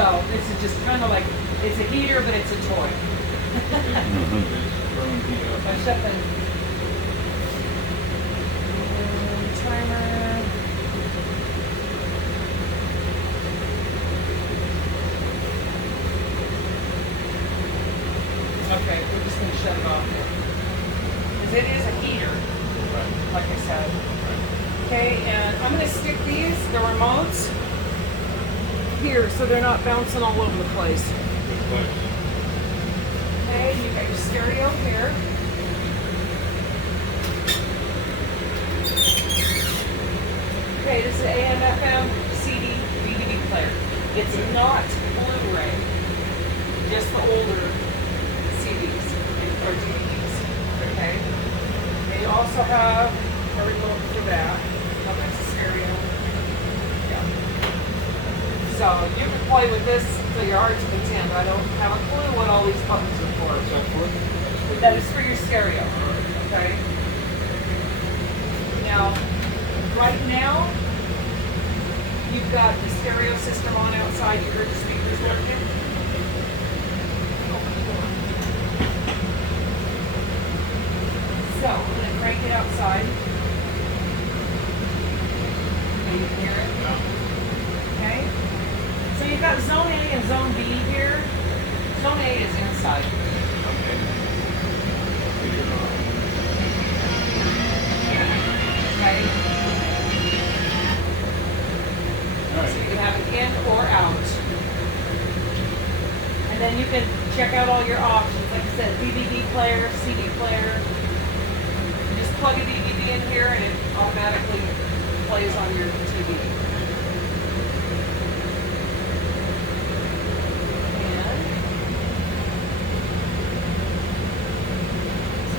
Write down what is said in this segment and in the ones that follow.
So this is just kind of like, it's a heater, but it's a toy. I shut the timer. Okay, we're just going to shut it off here. Because it is a heater, like I said. Okay, and I'm going to stick these, the remotes, here so they're not bouncing all over the place. Okay, you got your stereo here. Okay, this is AM, FM, CD, DVD player. It's not Blu-ray, just the older CDs or DVDs. Okay. They also have a remote for that. Oh, that's a stereo. Yeah. So you can play with this till your heart's content. I don't have a clue what all these buttons are for. That is for your stereo. Okay. Now, right now, you've got the stereo system on outside. You heard the speakers working. So, I'm going to crank it outside. Okay, you can hear it? Okay. So you've got zone A and zone B here. Zone A is inside. Okay. So you can have it in or out. And then you can check out all your options. Like I said, DVD player, CD player. You just plug a DVD in here and it automatically plays on your TV. And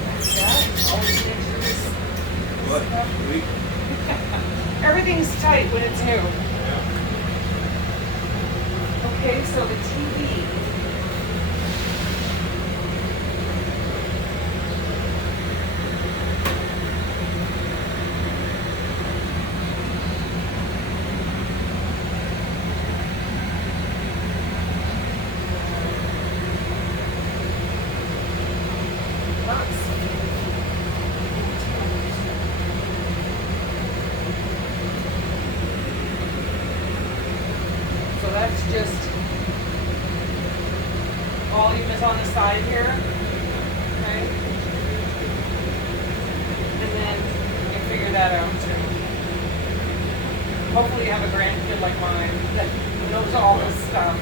that's that. All these pictures. What? Everything's tight when it's new. Okay, so the TV. So that's just volume is on the side here, okay? And then you can figure that out too. Hopefully you have a grandkid like mine that knows all this stuff.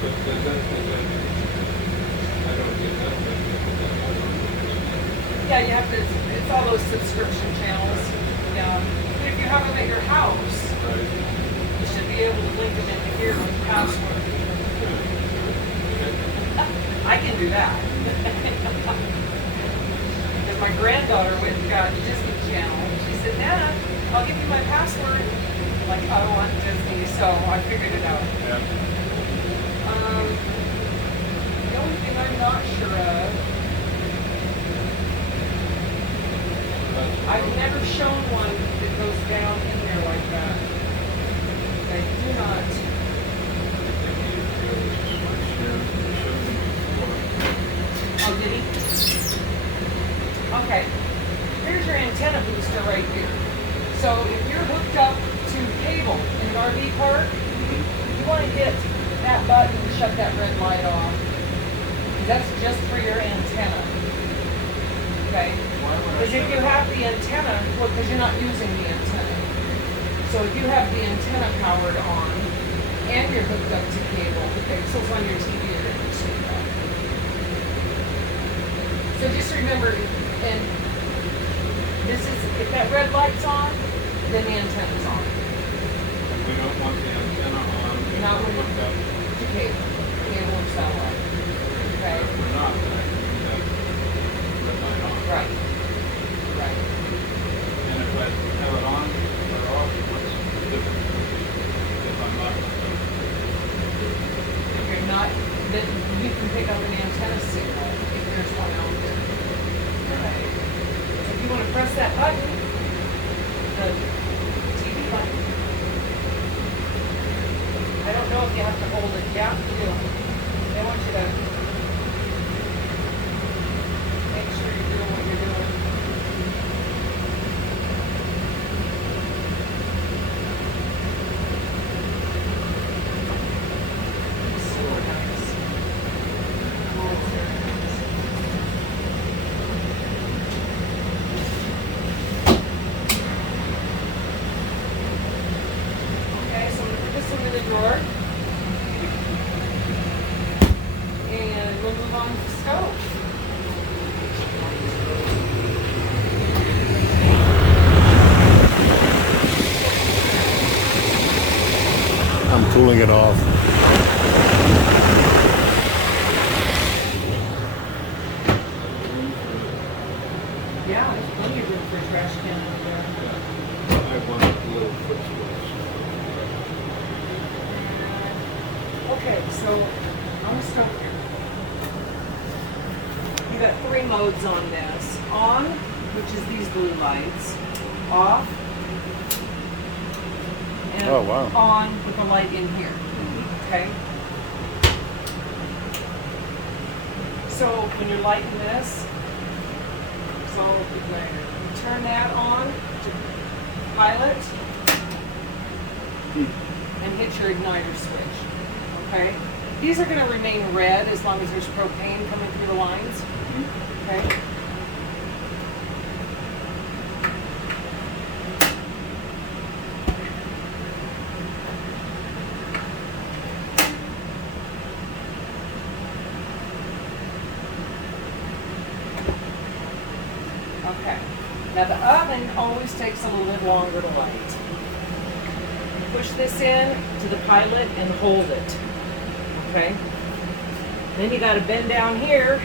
Yeah, you have to, it's all those subscription channels. Yeah. But if you have them at your house, you should be able to link them into here with password. I can do that. Because my granddaughter went and got Disney Channel. She said, Nana, I'll give you my password. I'm like, I don't want Disney, so I figured it out. Yeah. The only thing I'm not sure of, I've never shown one that goes down in there like that. I do not. Oh, did he? Okay. Here's your antenna booster right here. So if you're hooked up to cable in an RV park, you want to hit that button to shut that red light off. That's just for your antenna. Okay? Because if you have the antenna, well, because you're not using the antenna. So if you have the antenna powered on and you're hooked up to cable, the pixels on your TV are going to see that. So just remember, and this is, if that red light's on, then the antenna's on. We don't want the antenna on. Not when Hooked up. to cable or satellite. Okay? If we're not, then I can leave that red light on. Right. Right. And if I have it on or off, what's the difference if I'm not? If you're not, then you can pick up an antenna signal if there's one out there. Okay. So if you want to press that button, the TV button. I don't know if you have to hold it. Yeah, you do. They want you to make sure you're doing what you're doing. Super nice. Oh, it's very nice. Okay, so I'm gonna put this one in the drawer. And we'll move on to the stove. I'm cooling it off. Yeah, there's plenty of room for a trash can over there. I have one with a little footstool. Okay, so on the stove here, you got 3 modes on this. On, which is these blue lights. Off. And Oh, wow. on with the light in here. Okay? So when you're lighting this, so you turn that on to pilot and hit your igniter switch. Okay? These are going to remain red as long as there's propane coming through the lines. Okay? Okay. Now the oven always takes a little bit longer to light. Push this in to the pilot and hold it. Okay? Then you got to bend down here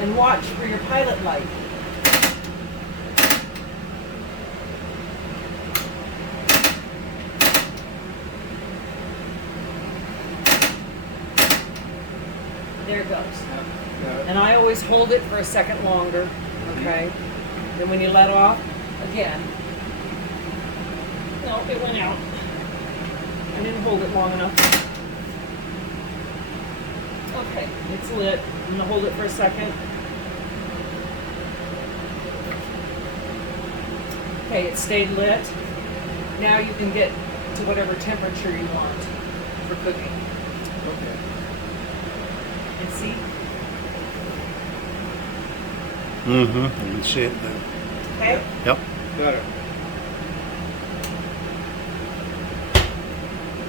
and watch for your pilot light. There it goes. And I always hold it for a second longer. Okay? Then when you let off, again. No, it went out. I didn't hold it long enough. Okay, it's lit. I'm gonna hold it for a second. Okay, it stayed lit. Now you can get to whatever temperature you want for cooking. Okay. And see? Mm-hmm. You can see it now. Okay? Yep. Got it.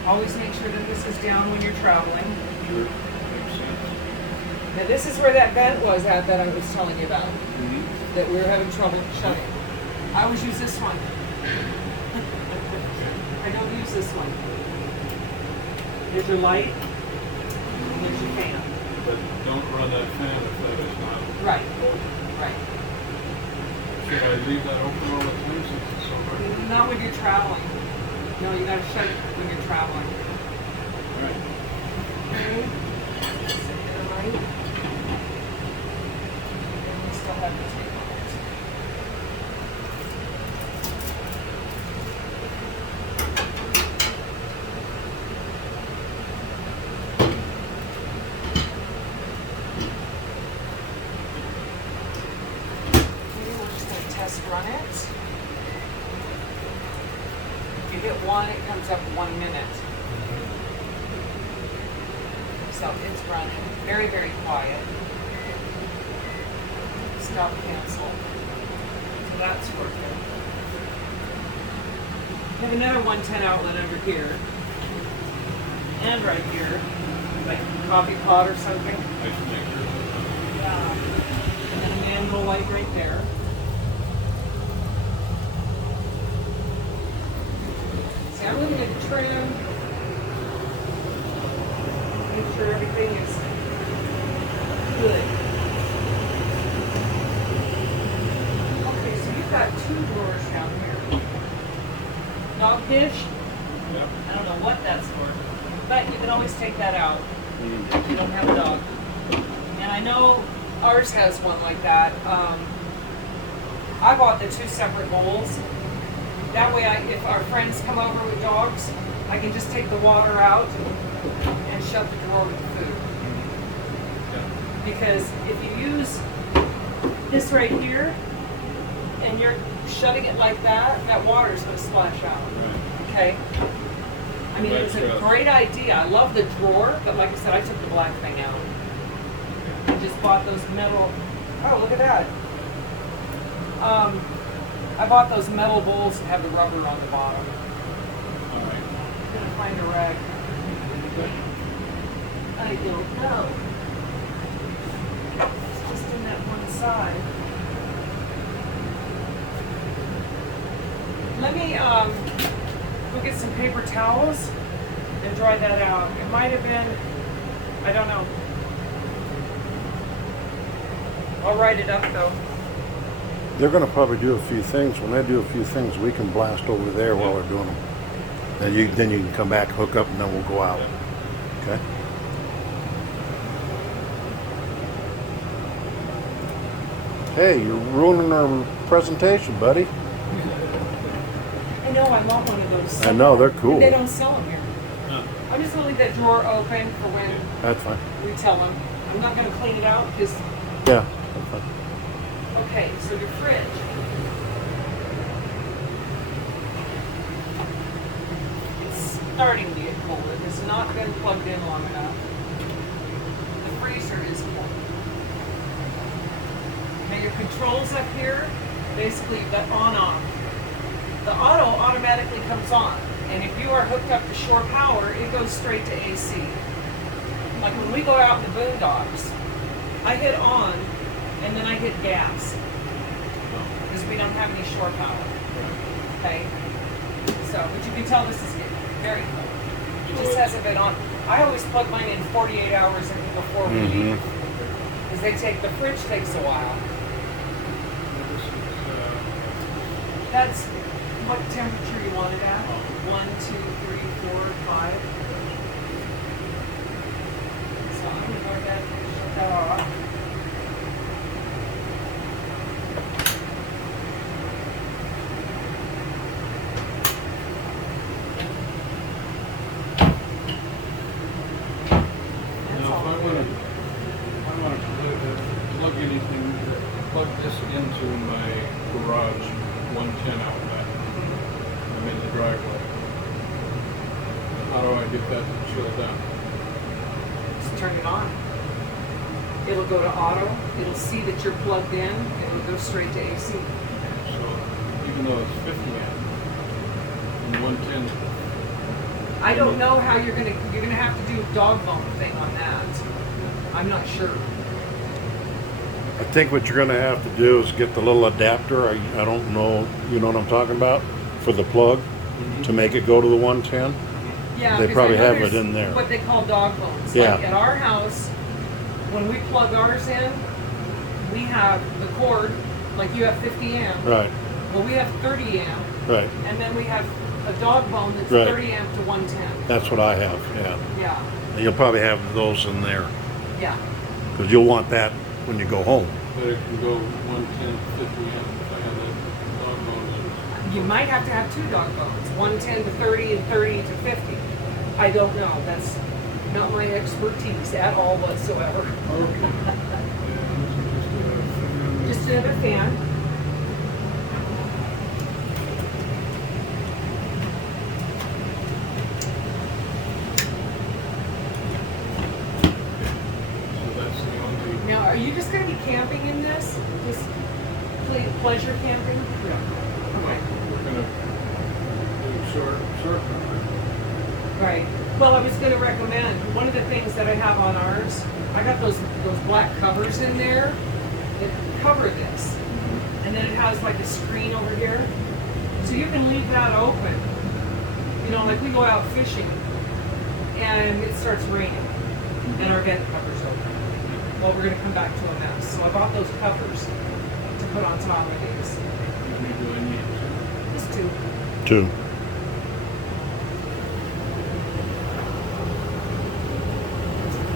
Always make sure that this is down when you're traveling. Sure. Makes sense. Now this is where that vent was at that I was telling you about. Mm-hmm. That we were having trouble shutting. I always use this one. I don't use this one. There's your light, and there's your fan. But don't run that fan if that is not Right. open. Right. Should I leave that open all the time since it's so bright? Not when you're traveling. No, you gotta shut it when you're traveling. All right. Okay. Set your light. And we still have the tape on it. Okay, we're just gonna test run it. If you hit 1, it comes up 1 minute. So it's running. Very, very quiet. Stop cancel. So that's working. We have another 110 outlet over here. And right here. Like a coffee pot or something. Nice maker. Yeah. And then a manual light right there. See, I'm looking at the trim. Make sure everything is good. Okay, so you've got 2 drawers down here. Dog dish. Yeah. I don't know what that's for, but you can always take that out if you don't have a dog. And I know ours has one like that. I bought the 2 separate bowls. That way, if our friends come over with dogs, I can just take the water out and shut the drawer with the food. Because if you use this right here and you're shutting it like that, that water is going to splash out. Right. Okay? I mean, it was a great idea. I love the drawer, but like I said, I took the black thing out. I just bought those metal. Oh, look at that. I bought those metal bowls that have the rubber on the bottom. All right. I'm gonna find a rag. I don't know. It's just in that one side. Let me go get some paper towels and dry that out. It might have been, I don't know. I'll write it up though. They're gonna probably do a few things. When they do a few things, we can blast over there while they're doing them. Then you can come back, hook up, and then we'll go out. Okay? Hey, you're ruining our presentation, buddy. I know, I want one of those. I know, they're cool. They don't sell them here. No. I'm just gonna leave that drawer open for when That's fine. we tell them. I'm not gonna clean it out because, Yeah, that's fine. okay, so your fridge. It's starting to get cold. It has not been plugged in long enough. The freezer is cold. Now your controls up here, basically you've got on off. The auto automatically comes on. And if you are hooked up to shore power, it goes straight to AC. Like when we go out in the boondocks, I hit on and then I hit gas because we don't have any shore power. Okay? So, but you can tell this is getting very cold. It just hasn't been on. I always plug mine in 48 hours before we leave. Because the fridge takes a while. This is, That's what temperature you want it at. 1, 2, 3, 4, 5. So I'm gonna go ahead and shut that off. now, if I want to plug anything, plug this into my garage 110 outlet. I'm in the driveway. How do I get that to chill down? Just turn it on. It'll go to auto. It'll see that you're plugged in. It'll go straight to AC. So even though it's 50 amp and 110, I don't know how you're gonna have to do a dog bone thing on that. I'm not sure. I think what you're gonna have to do is get the little adapter. I don't know, you know what I'm talking about? For the plug to make it go to the 110. Yeah, They 'cause probably I know have it there's in there. What they call dog bones. Yeah. Like at our house, when we plug ours in, we have the cord, like you have 50 amp. Right, Well, we have 30 amp, right. and then we have a dog bone that's Right. 30 amp to 110. That's what I have, yeah. Yeah, You'll probably have those in there, yeah. because you'll want that when you go home. but it can go 110 to 50 amp if I have that dog bone. You might have to have two dog bones, 110 to 30 and 30 to 50. I don't know. That's not my expertise at all whatsoever. Okay. Yeah, Just another fan. so that's the only. Now, are you just going to be camping in this? Just pleasure camping? Yeah. Okay. We're gonna do short. Right. Well, I was going to recommend one of the things that I have on ours. I got those black covers in there that cover this, and then it has like a screen over here, so you can leave that open. You know, like we go out fishing, and it starts raining, and our vent cover's open. Well, we're going to come back to a mess. So I bought those covers to put on top of these. How many do I need? Just two. 2.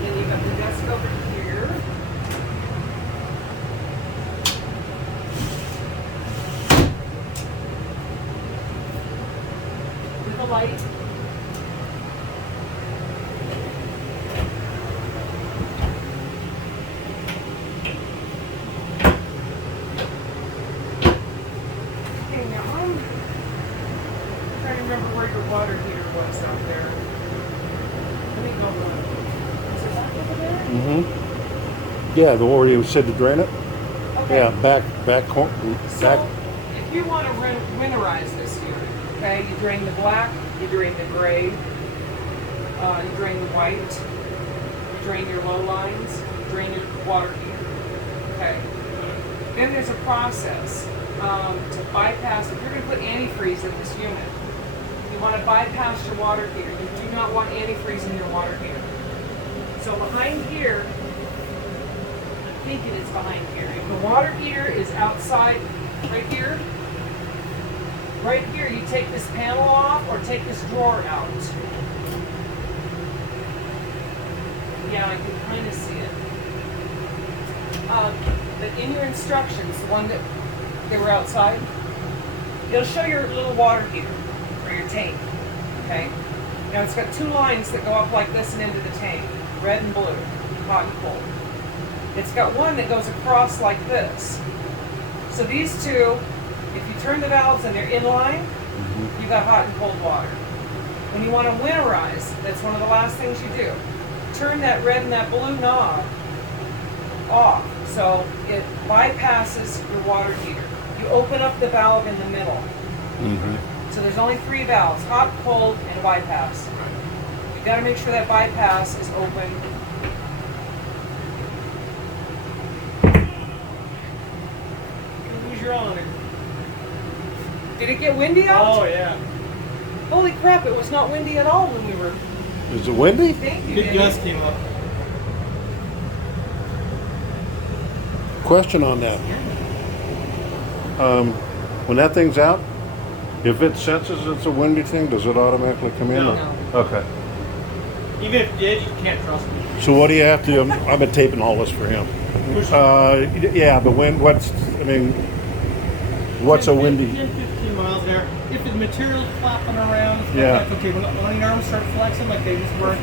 Then you got the desk over here. the light. Okay, now I'm trying to remember where your water heater was out there. Let me go look. Is it back over there? Mm-hmm. Yeah, the where you said to drain it? Okay. Yeah, back, back. So, if you want to winterize this unit, okay, you drain the black, you drain the gray, you drain the white, you drain your low lines, you drain your water heater, okay. Then there's a process to bypass. If you're going to put antifreeze in this unit, you want to bypass your water heater. You do not want antifreeze in your water heater. So behind here, I'm thinking it's behind here. If the water heater is outside, right here, you take this panel off or take this drawer out. Yeah, I can kind of see it. But in your instructions, the one that they were outside, it'll show your little water heater or your tank. Okay. Now it's got two lines that go up like this and into the tank, red and blue, hot and cold. It's got one that goes across like this. So these two, if you turn the valves and they're in line, you got hot and cold water. When you want to winterize, that's one of the last things you do. Turn that red and that blue knob off so it bypasses your water heater. You open up the valve in the middle. Mm-hmm. So there's only 3 valves, hot, cold, and bypass. You got to make sure that bypass is open. Who's your honor? Did it get windy out? Oh, yeah. Holy crap, it was not windy at all when we were. Is it windy? Thank you, Big Dave. gust came up. Question on that. When that thing's out, if it senses it's a windy thing, does it automatically come in? No. or- Okay. Even if it did, you can't trust me. So what do you have to? I've been taping all this for him. Yeah, but what's a 10, windy? 15 miles there. If the material's flapping around, it's Yeah. like, okay, when your arms start flexing like they just were.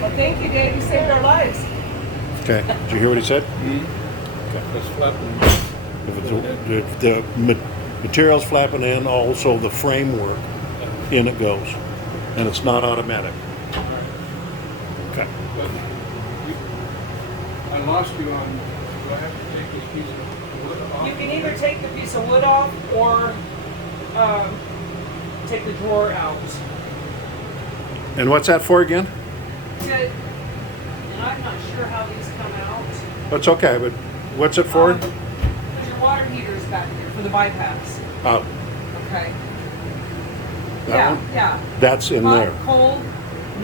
Well, thank you, Dave. You saved our lives. Okay. Did you hear what he said? It's flapping. If the material's flapping in, also the framework, in it goes, and it's not automatic. Okay. But I lost you on, do I have to take this piece of wood off? You can either take the piece of wood off or take the drawer out. And what's that for again? And I'm not sure how these come out. That's okay, but what's it for? Because your water heater is back here for the bypass. Oh, Okay. that yeah, one? yeah. That's in Hot, there. cold.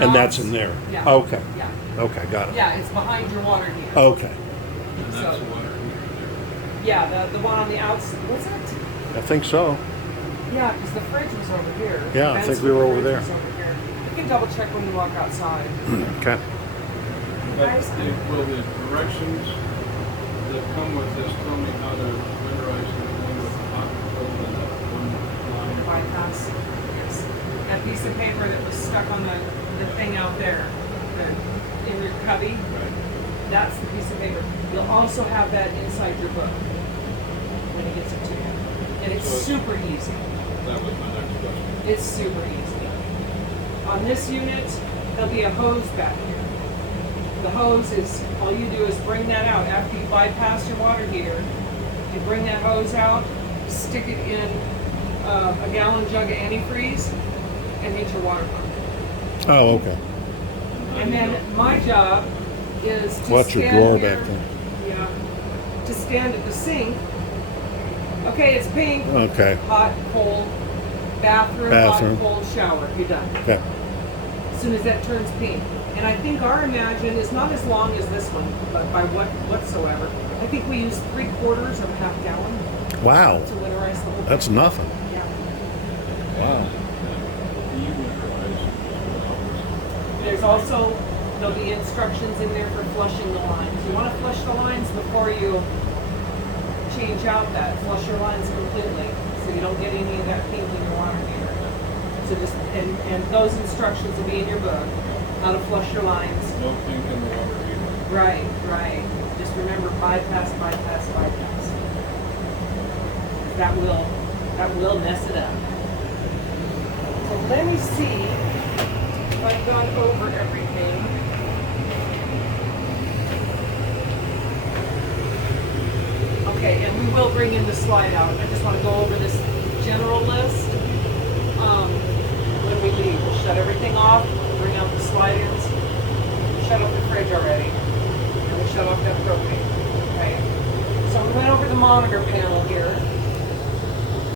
And that's NOx. in there? Yeah. Okay. Yeah. Okay, got it. Yeah, it's behind your water heater. Okay. And that's So- the water heater Yeah, the one on the outside. What's that? I think so. Yeah, because the fridge was over here. Yeah, I Vents think for we were the over fridge there. was over here. You can double check when you walk outside. Okay. there. But will the directions that come with this tell me how to winterize the one with the hot and cold and that one line? Bypass. Yes. That piece of paper that was stuck on the thing out there, in your cubby, Right. that's the piece of paper. You'll also have that inside your book when he gets it to you. And it's So it's- super easy. That was my next question. It's super easy. On this unit, there'll be a hose back here. The hose is, all you do is bring that out. After you bypass your water heater, you bring that hose out, stick it in a gallon jug of antifreeze, and hit your water pump. Oh, okay. And then my job is to Watch your stand drawer here- back there. Yeah. To stand at the sink. Okay, it's pink. Okay. Hot, cold, bathroom, Bathroom. hot, cold, shower. You're done. Okay. As soon as that turns pink. And I think our Imagine is not as long as this one, but by whatsoever. I think we use 3/4 of a half gallon Wow. to winterize the whole thing. That's nothing. Yeah. Wow. Do you winterize? There's also, there'll be instructions in there for flushing the lines. You want to flush the lines before you change out that. Flush your lines completely so you don't get any of that pink in your water heater. So just, and those instructions will be in your book, how to flush your lines. No pink in the water either. Right, right. Just remember bypass, bypass, bypass. That will mess it up. So let me see if I've gone over everything. Okay, and we will bring in the slide out. I just want to go over this general list. When we leave, we'll shut everything off, bring out the slide-ins, shut off the fridge already, and we'll shut off that propane. Okay. So we went over the monitor panel here.